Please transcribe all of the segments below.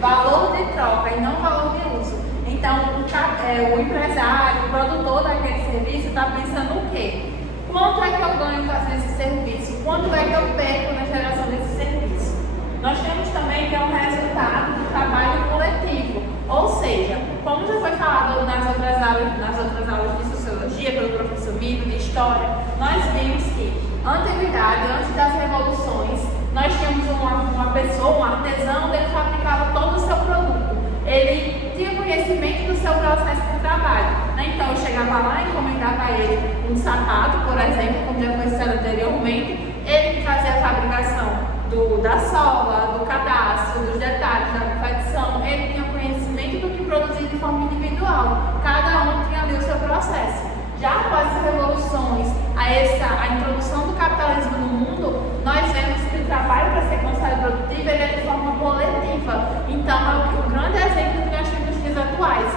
valor de troca e não valor de uso. Então, o empresário, o produtor daquele serviço está pensando o quê? Quanto é que eu ganho fazendo esse serviço? Quanto é que eu perco na geração desse serviço? Nós temos também que é um resultado do trabalho coletivo, ou seja, como já foi falado nas outras aulas de sociologia pelo professor Miro, de história, nós vimos que antiguidade, antes das revoluções, nós tínhamos uma pessoa, um artesão, ele fabricava todo o seu produto. Ele tinha conhecimento do seu processo de trabalho. Né? Então, eu chegava lá e encomendava a ele um sapato, por exemplo, como já foi citado anteriormente, ele que fazia a fabricação da sola, do cadastro, dos detalhes, da confecção, ele tinha conhecimento do que produzir de forma individual. Cada um tinha ali o seu processo. Já após as revoluções, a introdução do capitalismo no mundo, nós vemos que o trabalho para ser considerado produtivo ele é de forma coletiva. Então, é um grande exemplo que nós temos nos dias atuais,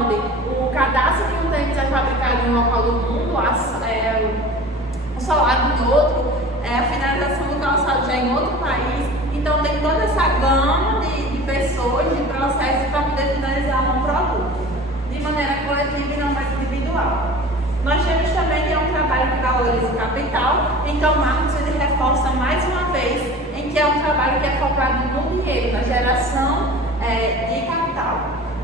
onde o cadastro de um tênis é fabricado em um local do mundo, o salário em outro, a finalização do calçado já é em outro país. Então, tem toda essa gama de pessoas, de processos para poder finalizar um produto de maneira coletiva e não mais individual. Nós temos também que é um trabalho que valoriza o capital, então Marx ele reforça mais uma vez em que é um trabalho que é focado no dinheiro, na geração de capital.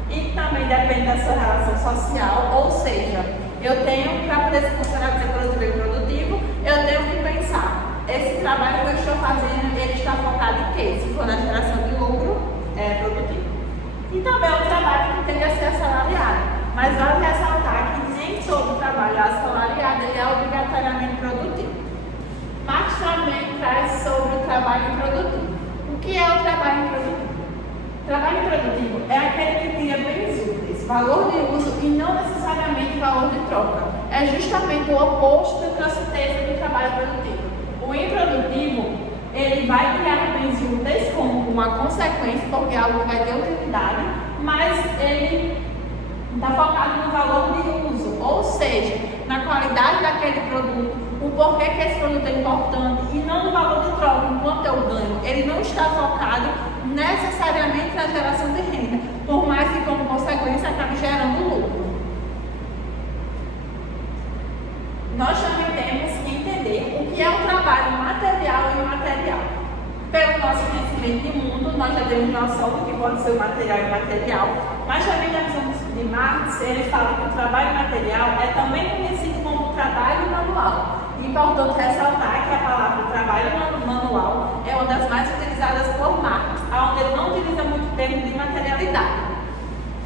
E também depende da sua relação social, ou seja, eu tenho, para poder se considerar ser produtivo e produtivo, eu tenho que pensar, esse trabalho que eu estou fazendo, ele está focado em quê? Se for na geração de lucro, é produtivo. E também é um trabalho que tende a ser assalariado, mas vale ressaltar que nem todo trabalho assalariado ele é obrigatoriamente produtivo. Marx também traz sobre o trabalho improdutivo. O que é o trabalho improdutivo? O trabalho improdutivo é aquele que cria bens úteis, valor de uso e não necessariamente valor de troca. É justamente o oposto do que eu citei do trabalho produtivo. O improdutivo, ele vai criar bens úteis como uma consequência, porque é algo que vai ter utilidade, mas ele está focado no valor de uso, ou seja, na qualidade daquele produto, o porquê que esse produto é importante e não no valor de troca, enquanto eu ganho. Ele não está focado necessariamente na geração de renda, por mais que como consequência acabe gerando lucro. Nós também temos que entender o que é um trabalho material e imaterial. Pelo nosso conhecimento de mundo, nós já temos noção do que pode ser o material e imaterial, mas também na visão de Marx, ele fala que o trabalho material é também conhecido como trabalho manual. E importante ressaltar que a palavra trabalho manual é uma das mais utilizadas por Marx, onde ele não utiliza muito o termo de materialidade.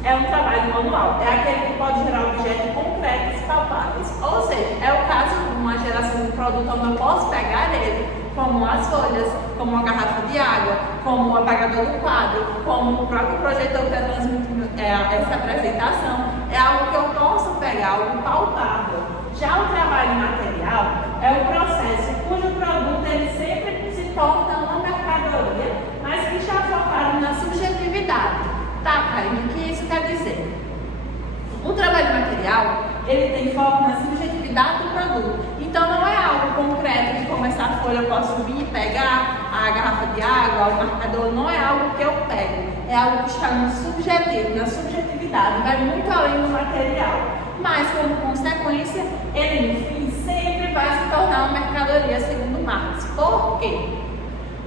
É um trabalho manual, é aquele que pode gerar objetos concretos e palpáveis. Ou seja, é o caso de uma geração de produto onde eu posso pegar ele, como as folhas, como uma garrafa de água, como o apagador do quadro, como o próprio projetor que está transmitindo essa apresentação. É algo que eu posso pegar, algo palpável. Já o trabalho material é o processo cujo produto ele sempre se torna uma mercadoria, mas que está focado na subjetividade. Tá, Karine, o que isso quer dizer? O trabalho material, ele tem foco na subjetividade do produto. Então, não é algo concreto de como essa folha eu posso vir e pegar, a garrafa de água, o marcador, não é algo que eu pego. É algo que está no subjetivo, na subjetividade, vai muito além do material. Mas, como consequência, ele, no fim, sempre vai se tornar uma mercadoria, segundo Marx. Por quê?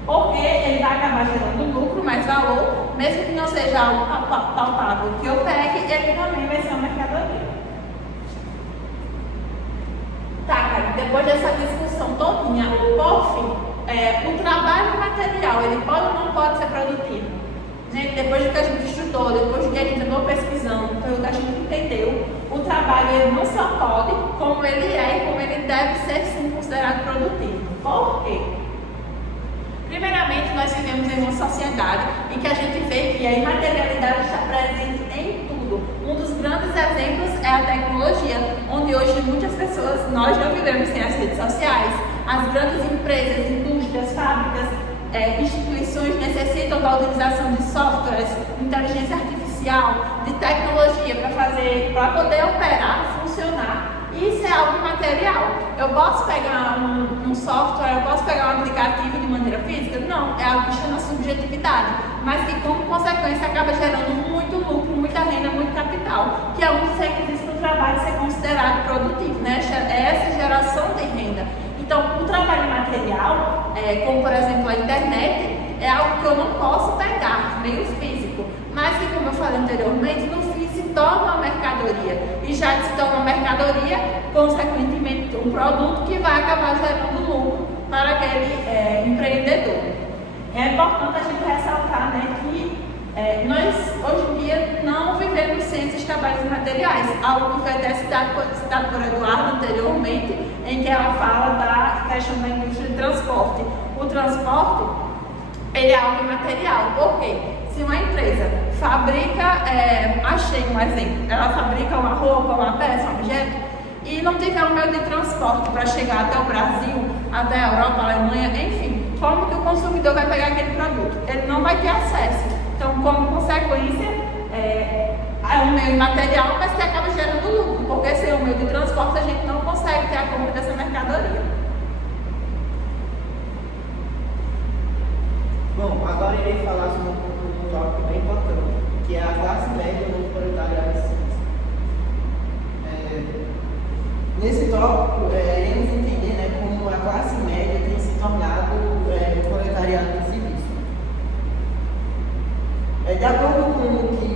Porque ele vai acabar gerando lucro, mais valor, mesmo que não seja algo palpável que eu pegue, ele também vai ser uma mercadoria. Tá, cara, depois dessa discussão todinha, por fim, o trabalho material, ele pode ou não pode ser produtivo? Gente, depois do que a gente estudou, depois do que a gente andou pesquisando, pelo que a gente entendeu, o trabalho ele não só pode, como ele é e como ele deve ser sim considerado produtivo. Por quê? Primeiramente, nós vivemos em uma sociedade em que a gente vê que a imaterialidade está presente em tudo. Um dos grandes exemplos é a tecnologia, onde hoje muitas pessoas, nós não vivemos sem as redes sociais. As grandes empresas, indústrias, fábricas, instituições necessitam da utilização de softwares, de inteligência artificial, de tecnologia para poder operar, funcionar. Isso é algo material. Eu posso pegar um software, eu posso pegar um aplicativo de maneira física? Não, é algo que está na subjetividade, mas que como consequência consequência, acaba gerando muito lucro, muita renda, muito capital, que é um dos requisitos para o trabalho ser considerado produtivo, né? Essa geração de renda. Então, o trabalho material, como por exemplo a internet, é algo que eu não posso pegar, meio físico, mas que, como eu falei anteriormente, no fim se torna uma mercadoria, e já que se torna uma mercadoria, consequentemente um produto que vai acabar gerando lucro para aquele empreendedor. É importante a gente ressaltar, né, que nós hoje em dia não vivemos sem esses trabalhos materiais, algo que foi até citado por Eduardo anteriormente, em que ela fala da questão da indústria de transporte. O transporte, ele é algo imaterial, porque se uma empresa fabrica, achei um exemplo, ela fabrica uma roupa, uma peça, um objeto, e não tiver um meio de transporte para chegar até o Brasil, até a Europa, a Alemanha, enfim, como que o consumidor vai pegar aquele produto? Ele não vai ter acesso. Então, como consequência, é um meio imaterial, mas que acaba gerando lucro, porque sem o meio de transporte a gente não consegue ter a compra dessa mercadoria. Bom, agora irei falar sobre um tópico bem importante, que é a classe média no proletariado de ciência. Nesse tópico, iremos entender, né, como a classe média tem se tornado o proletariado de serviço. De acordo com o que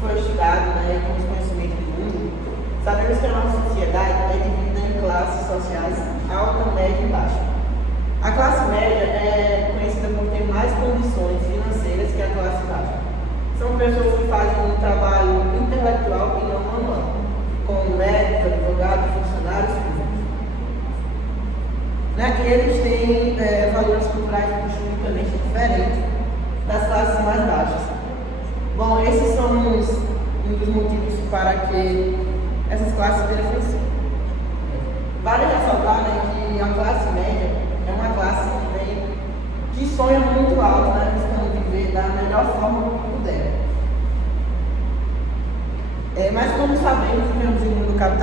foi estudado, né, com os conhecimentos do mundo, sabemos que a nossa sociedade é dividida em classes sociais alta, média e baixa. A classe média é conhecida por ter mais condições financeiras que a classe baixa. São pessoas que fazem um trabalho intelectual e não manual, como médicos, advogados, funcionários públicos. Né? E eles têm valores culturais absolutamente diferentes das classes mais baixas. Bom, esses são um dos motivos para que essas classes beneficiem. Vale ressaltar, né, que a classe média é uma classe que sonha muito alto, né, buscando viver da melhor forma que puder. Mas como sabemos, vivemos em um mundo capitalista.